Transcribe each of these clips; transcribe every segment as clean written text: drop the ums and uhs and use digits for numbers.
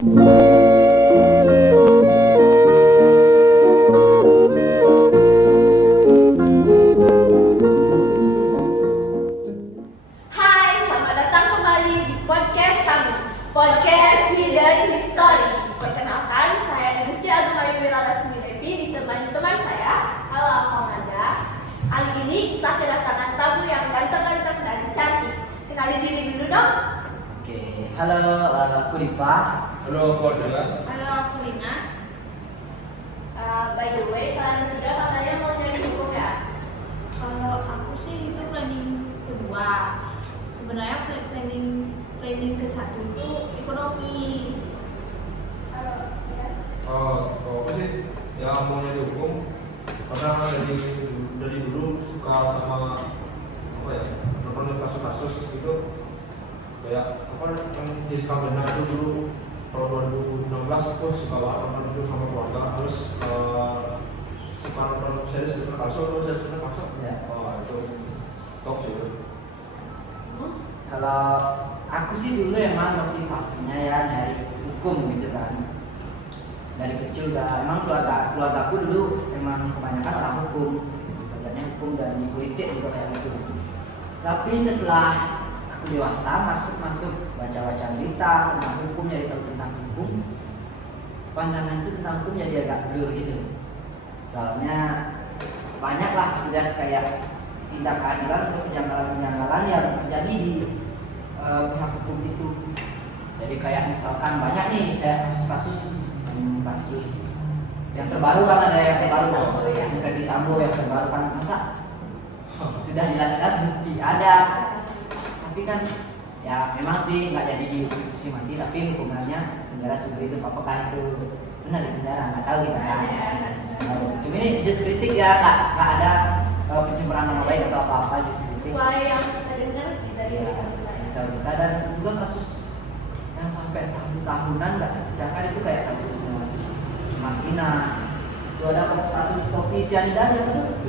Hai, selamat datang kembali di podcast kami, Podcast Hidden History. Perkenalkan, saya Gusti Agung Ayu Wiralaksmi Devi, ditemani teman saya. Halo, aku Amanda. Kali ini kita kedatangan tamu yang ganteng-ganteng dan cantik. Kenalin diri dulu dong. Oke, halo, aku Dipa. Halo, aku Ardela. Halo, aku Lina. By the way, kalian bertiga katanya mau jadi hukum ya? Kalau aku sih itu planning kedua. Sebenarnya planning ke satu itu ekonomi. Kalau aku sih yang mau jadi hukum karena dari dulu suka sama apa ya, nonton kasus-kasus gitu, kayak apa yang di Skandina itu dulu tahun 2016 tuh suka banget nonton itu sama keluarga, terus suka nonton series kasus Ya. itu top sih. Kalau aku sih dulu emang motivasinya ya dari hukum gitu kan. Dari kecil udah emang keluargaku dulu emang kebanyakan orang hukum, belajarnya hukum dan di politik juga kayak gitu. Tapi setelah aku dewasa masuk baca berita tentang hukum, jadi tahu tentang hukum, pandangan itu tentang hukum jadi agak blur gitu. Soalnya banyak lah lihat kayak tindak keadilan atau kejanggalan-kejanggalan yang terjadi di pihak hukum itu. Jadi kayak misalkan banyak nih kayak kasus yang terbaru kan, ada yang terbaru Verdi Sambo yang terbaru kan, masa sudah jelas-jelas bukti ada, tapi kan ya memang sih nggak jadi dieksekusi mati, tapi hukumannya penjara seumur hidup. Apakah itu benar di penjara nggak tahu kita ya. Cuma ini just kritik ya, nggak ada pencemaran nama baik atau apa-apa, just kritik. Sesuai yang kita dengar sih dari Tahu kita, dan juga kasus yang sampai tahun-tahunan nggak terpecahkan itu kayak kasus Masina. Itu ada kasus kopi sianida siapa tuh?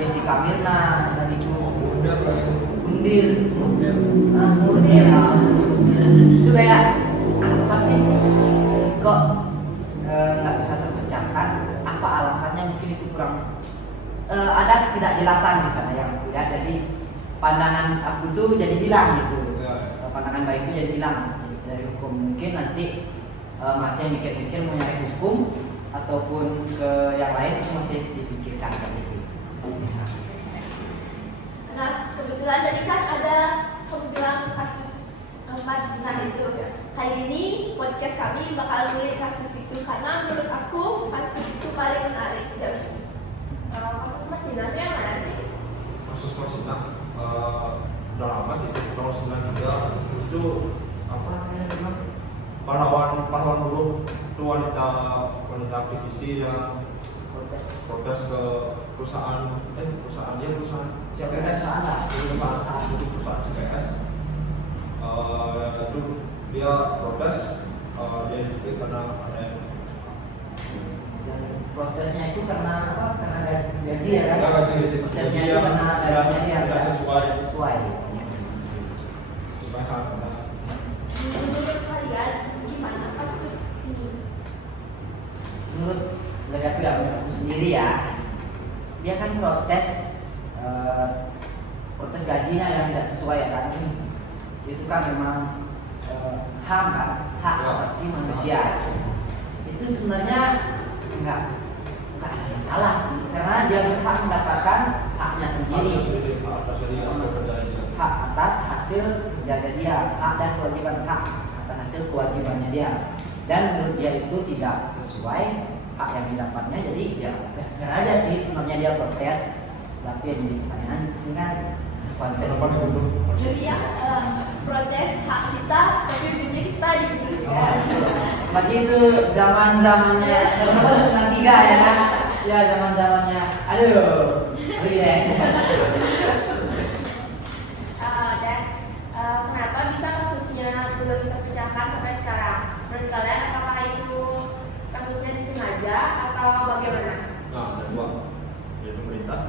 Jessica Mirna, dan itu Mundir. Itu kayak apa sih? Kok nggak bisa terpecahkan? Apa alasannya? Mungkin itu kurang ada ketidakjelasan di sana yang ya, jadi pandangan aku tuh jadi hilang gitu. Pandangan baikku jadi hilang dari hukum. Mungkin nanti masih mikir-mikir mau nyari hukum ataupun ke yang lain itu masih dipikirkan gitu. Nah, kebetulan tadi kan ada kamu bilang kasus Mazina itu. Kali ini podcast kami bakal ngulik kasus itu karena menurut aku kasus itu paling menarik sejauh ini. Kasus Mazina itu yang mana sih? Kasus Masina udah lama sih, tahun 93 itu apa namanya, pahlawan buruh itu wanita aktivis yang protes ke perusahaan CPS ada perusahaan CPS. Itu dia protes, dia juga karena ada dan protesnya itu karena apa? Karena gaji ya kan? gaji. Protesnya itu karena gajinya dia tidak sesuai. bukan sangat benar. Menurut kalian gimana kasus ini? Menurut aku ya, menurut aku sendiri ya, dia kan protes gajinya yang tidak sesuai ya kan. Itu kan memang HAM kan, hak asasi manusia. Itu sebenarnya enggak ada yang salah sih, karena dia berhak mendapatkan haknya sendiri, hak atas hasil kerja dia, hak dan kewajiban, hak atas hasil kewajibannya dia. Dan menurut dia itu tidak sesuai hak yang didapatnya, jadi ya fair aja sih sebenarnya dia protes. Tapi yang jadi pertanyaan sih kan konsep itu. Jadi ya protes hak kita, tapi ujungnya kita dibunuh ya. Begitu zaman-zamannya tahun 93 ya kan? Ya zaman-zamannya. Aduh. Iya. Dan kenapa bisa kasusnya belum terpecahkan sampai sekarang? Menurut kalian apakah itu kasusnya disengaja atau bagaimana? Nah, ada dua, dari pemerintah.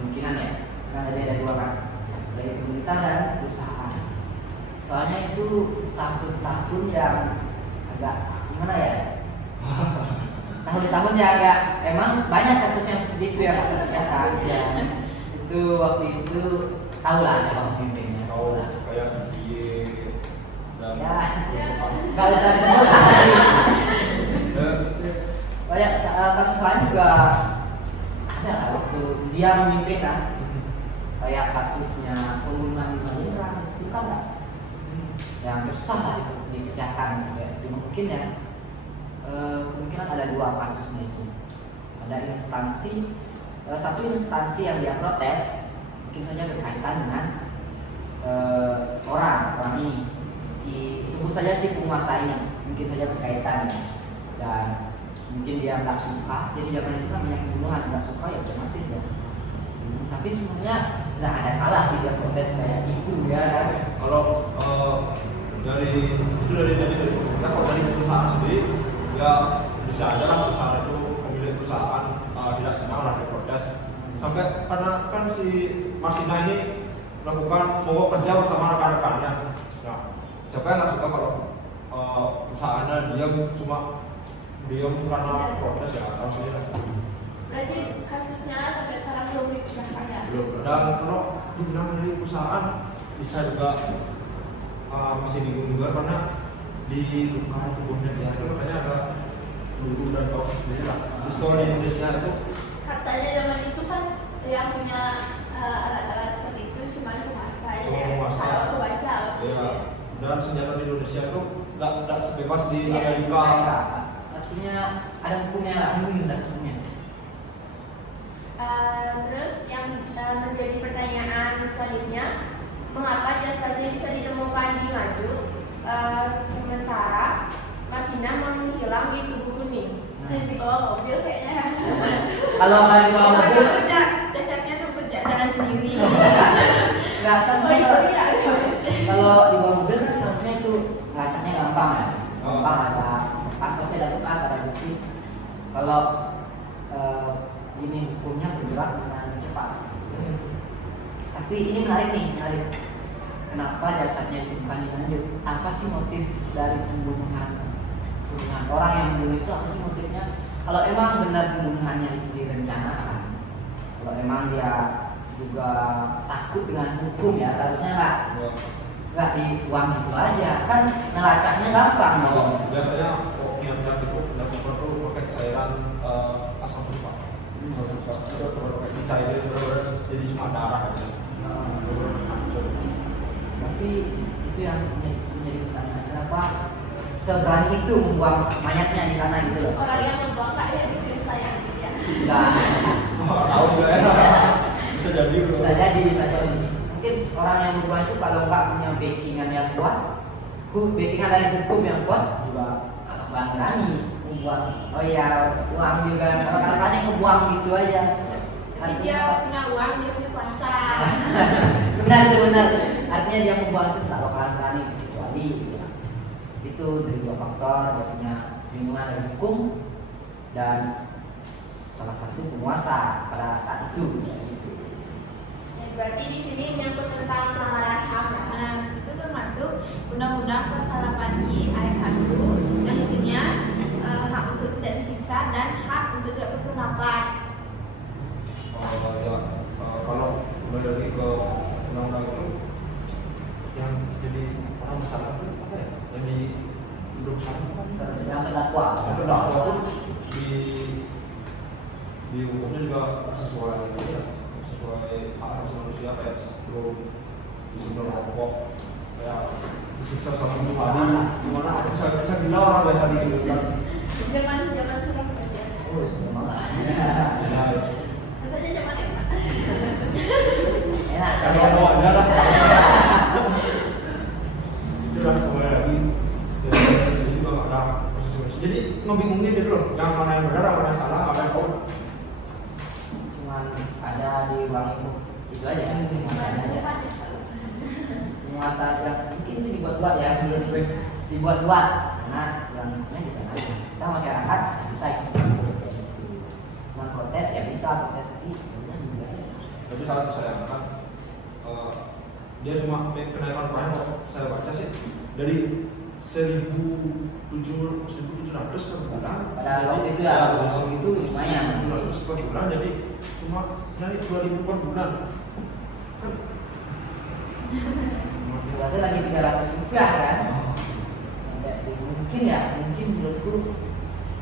Kemungkinan ya, karena ada dua kan, dari pemerintah dan perusahaan. soalnya itu tahun-tahun yang agak gimana ya, tahun-tahun yang agak emang banyak kasus yang seperti itu yang terjadi ya. Itu waktu itu tahu lah siapa pemimpinnya. Tahu kayak dan Ya, nggak usah disebut lagi. Banyak kasus lain juga ada waktu dia memimpin kan, kayak kasusnya pembunuhan di Malaysia itu kan nggak, yang susah lah dipecahkan. Kayak itu mungkin ya, kemungkinan ada 2 kasusnya itu. Ada instansi, satu instansi yang dia protes mungkin saja berkaitan dengan orang ini, sebut saja si penguasa ini, mungkin saja berkaitan dan mungkin dia nggak suka. Jadi zaman itu kan banyak pembunuhan, nggak suka ya otomatis ya. Tapi sebenarnya nggak ada salah sih dia protes kayak itu ya kan. Kalau dari pemerintah, kalau dari perusahaan sendiri ya bisa aja lah perusahaan itu, pemilik perusahaan tidak senang lah diprotes. Sampai karena kan si Marsina ini melakukan mogok kerja bersama rekan-rekannya. Nah, siapa yang nggak suka kalau perusahaannya diam karena protes ya, harusnya. Berarti kasusnya sampai sekarang belum dipecahkan ya? Belum. Dan kalau dibilang dari perusahaan bisa juga masih bingung juga karena di luka tubuhnya dia itu makanya ada dulu dan kau sendiri lah. Histori Indonesia itu Katanya zaman itu kan yang punya alat-alat seperti itu cuma penguasa aja Cuma ya, penguasa. kalau kebaca waktu ya, itu. dan senjata di Indonesia itu nggak sebebas di Iya. Amerika. Artinya ada hukumnya lah, ada hukumnya. Terus yang menjadi pertanyaan selanjutnya, mengapa jasadnya bisa ditemukan di Nganjuk, sementara Marsina menghilang di Tugu Kuning? Di bawah mobil kayaknya. Kalau di bawah mobil Dasarnya tuh berjalan sendiri. nggak Oh, sampai. sorry ya. Kalau di bawah mobil kan seharusnya itu ngelacaknya gampang ya, Oh. gampang, ada pas-pasnya, ada bekas, ada bukti. Kalau ini hukumnya bergerak dengan cepat. Tapi ini menarik nih, menarik. Kenapa jasadnya ditemukan di Nganjuk? Apa sih motif dari pembunuhan orang yang membunuh itu? Apa sih motifnya? Kalau emang benar pembunuhannya itu direncanakan, kalau emang dia juga takut dengan hukum ya, seharusnya nggak dibuang gitu aja. Kan ngelacaknya gampang dong. Biasanya yang itu tidak super tuh pakai cairan asam sulfat. Asam sulfat itu kalau pakai dicairin jadi cuma darah aja. Hancur. Tapi itu yang menjadi pertanyaan, kenapa seberani itu membuang mayatnya di sana gitu loh? Orang yang membuang kayak bikin sayang gitu ya. Nggak, Tahu juga ya. Bisa jadi bro. bisa jadi. Mungkin orang yang membuang itu kalau nggak punya backingan yang kuat, backingan dari hukum yang kuat juga nggak berani membuang. Oh iya, uang juga kadang-kadang kebuang gitu aja. Tapi dia punya uang, dia punya kuasa. Benar itu benar. Artinya dia membuang itu tak bakalan berani, kecuali ya, itu dari 2 faktor, dia punya perlindungan dari hukum dan salah satu penguasa pada saat itu. Gitu. Ya, berarti di sini menyangkut tentang pelanggaran HAM. Nah, itu termasuk Undang-Undang Pasal 8I Ayat 1 yang isinya hak untuk tidak disiksa dan hak untuk tidak berpendapat. Ya, kalau mulai dari ke undang-undang itu yang jadi orang besar itu apa ya? Yang duduk sana kan? Yang terdakwa, Yang terdakwa itu di hukumnya juga sesuai hak asasi manusia, kayak sebelum disimpan rokok, kayak disiksa selama 7 hari, gimana bisa gila orang biasa dihidupkan. Zaman serem aja. Oh, semangat. Katanya zaman enak. Enak. Kalau ada lah. Itu lah kembali lagi dari sini juga nggak ada proses proses. Jadi ngebingungin gitu loh, yang mana yang benar, mana yang salah, apa yang kok. Cuman ada di uang itu aja, penguasa aja. Penguasa yang mungkin itu dibuat-buat ya, menurut gue dibuat-buat karena uangnya di sana aja. Kita masyarakat bisa ikut cuman protes ya bisa protes, tapi Tapi sangat disayangkan dia cuma kenaikan upahnya kok saya baca sih dari 1.700 per bulan. Pada waktu itu ya, waktu itu lumayan. 1.700 per bulan, jadi cuma naik 2.000 per bulan. Kan? Berarti lagi 300 rupiah kan? Mungkin menurutku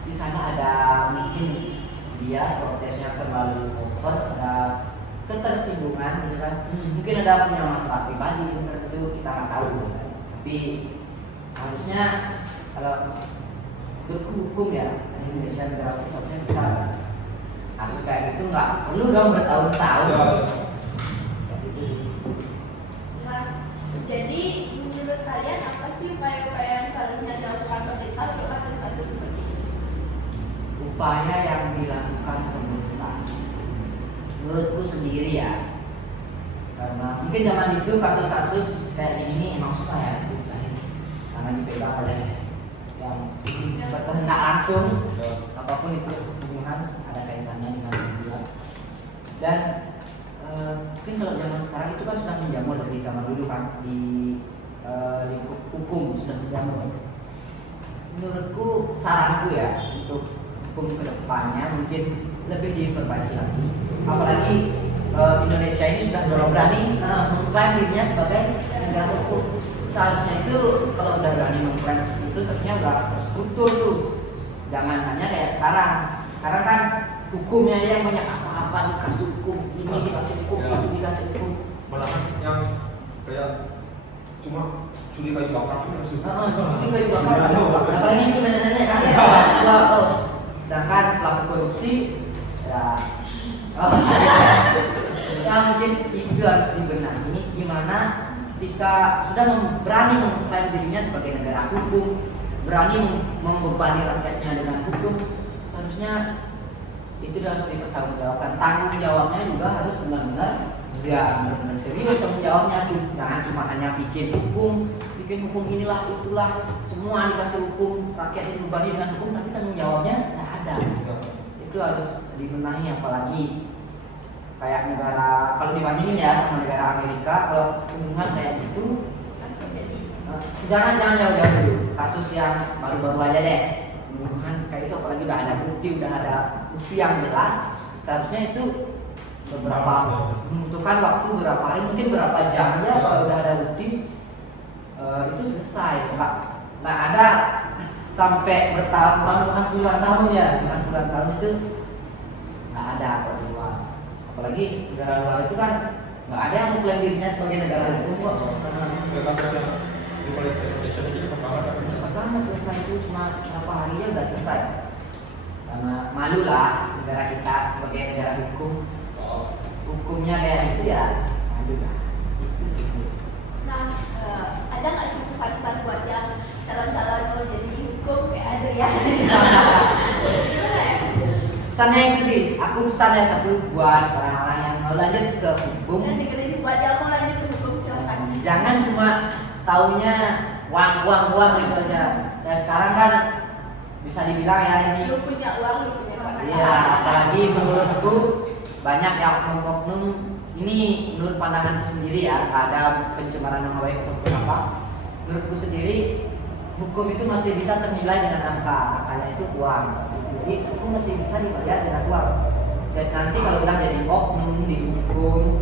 di sana ada mungkin dia protesnya terlalu over, ada ketersinggungan gitu kan. Mungkin ada punya masalah pribadi tertentu, kita nggak tahu kan. Tapi harusnya kalau hukum ya di Indonesia negara hukum harusnya bisa kasus kayak gitu nggak perlu dong bertahun-tahun. Ya, Kayak gitu sih. Nah, jadi menurut kalian apa sih upaya-upaya yang seharusnya dilakukan pemerintah untuk kasus-kasus seperti ini? Upaya yang dilakukan pemerintah menurutku sendiri ya, karena mungkin zaman itu kasus-kasus kayak gini ini emang susah ya dipecahin karena dipegang oleh yang berkehendak langsung. ya. Apapun itu pembunuhan ada kaitannya dengan dia. Dan mungkin kalau zaman sekarang itu kan sudah menjamur dari zaman dulu kan di lingkup hukum sudah menjamur. Menurutku saranku ya untuk hukum kedepannya mungkin lebih diperbaiki lagi. Apalagi Indonesia ini sudah berani mengklaim dirinya sebagai negara hukum. Seharusnya itu kalau udah berani mengklaim seperti itu sebenarnya udah terstruktur tuh. Jangan hanya kayak sekarang. Sekarang kan hukumnya yang banyak apa-apa dikasih hukum, ini dikasih hukum, Ya. itu dikasih hukum. Malahan yang kayak cuma curi kayu bakar pun masih. Ini kayak bakar. Apalagi itu nanya-nanya kan. Sedangkan pelaku korupsi ya ya mungkin itu harus dibenahi gimana ketika sudah berani mengklaim dirinya sebagai negara hukum, berani membebani rakyatnya dengan hukum, seharusnya itu harus dipertanggungjawabkan. Tanggung jawabnya juga harus benar-benar benar-benar serius tanggung jawabnya. Jangan cuma hanya bikin hukum inilah itulah, semua dikasih hukum, rakyat dibebani dengan hukum tapi tanggung jawabnya tidak ada. Itu harus dibenahi. Apalagi kayak negara, kalau dibandingin ya sama negara Amerika, kalau pembunuhan kayak gitu Langsung jadi. jangan jauh-jauh dulu. Kasus yang baru-baru aja deh, pembunuhan kayak itu, apalagi udah ada bukti yang jelas, seharusnya itu membutuhkan waktu berapa hari, mungkin berapa jam ya kalau udah ada bukti itu selesai. Nggak ada sampai bertahun-tahun, puluhan tahun ya, puluhan tahun itu nggak ada kalau di luar. Apalagi negara luar itu kan nggak ada yang mengklaim dirinya sebagai negara hukum kok. Ya kasusnya di Malaysia Indonesia itu cepat banget. Cepat banget selesai, itu cuma berapa harinya udah selesai. Karena malu lah negara kita sebagai negara hukum, hukumnya kayak gitu ya, malu lah. Itu sih. Nah, ada nggak sih pesan-pesan buat yang calon-calon mau jadi hukum kayak ada ya? Gimana ya? Pesannya itu sih, aku pesannya satu buat orang-orang yang mau lanjut ke hukum. Dan dengerin buat yang mau lanjut ke hukum silakan. Jangan cuma taunya uang gitu aja. Ya sekarang kan bisa dibilang ya ini. Lu punya uang, lu punya pasangan. Iya, apalagi menurutku banyak yang oknum-oknum ini, menurut pandanganku sendiri ya, nggak ada pencemaran nama baik ataupun apa. Menurutku sendiri hukum itu masih bisa ternilai dengan angkanya itu uang. Jadi hukum masih bisa dibayar dengan uang. Dan nanti kalau udah jadi oknum di hukum,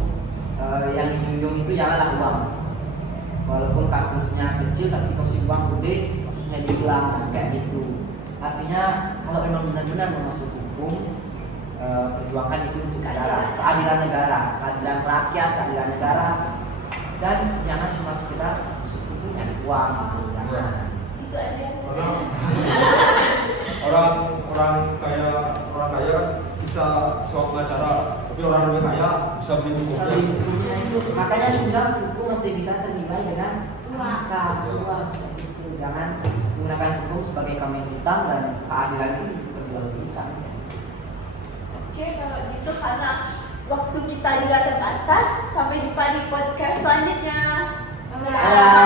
yang dijunjung itu janganlah uang. Walaupun kasusnya kecil tapi posisi uang gede, kasusnya diulang kayak gitu. Artinya kalau memang benar-benar mau masuk hukum, perjuangkan itu untuk keadilan negara, keadilan rakyat, keadilan negara, dan jangan cuma sekedar masuk itu nyari uang gitu. Jangan. Itu ada yang orang kaya bisa sewa pengacara, tapi orang lebih kaya bisa beli hukumnya. Hukumnya itu makanya juga hukum masih bisa ternilai dengan Uang. uang gitu. Jangan menggunakan hukum sebagai kambing hitam dan keadilan itu diperjualbelikan. Oke, kalau gitu karena waktu kita juga terbatas, sampai jumpa di podcast selanjutnya. Dadah.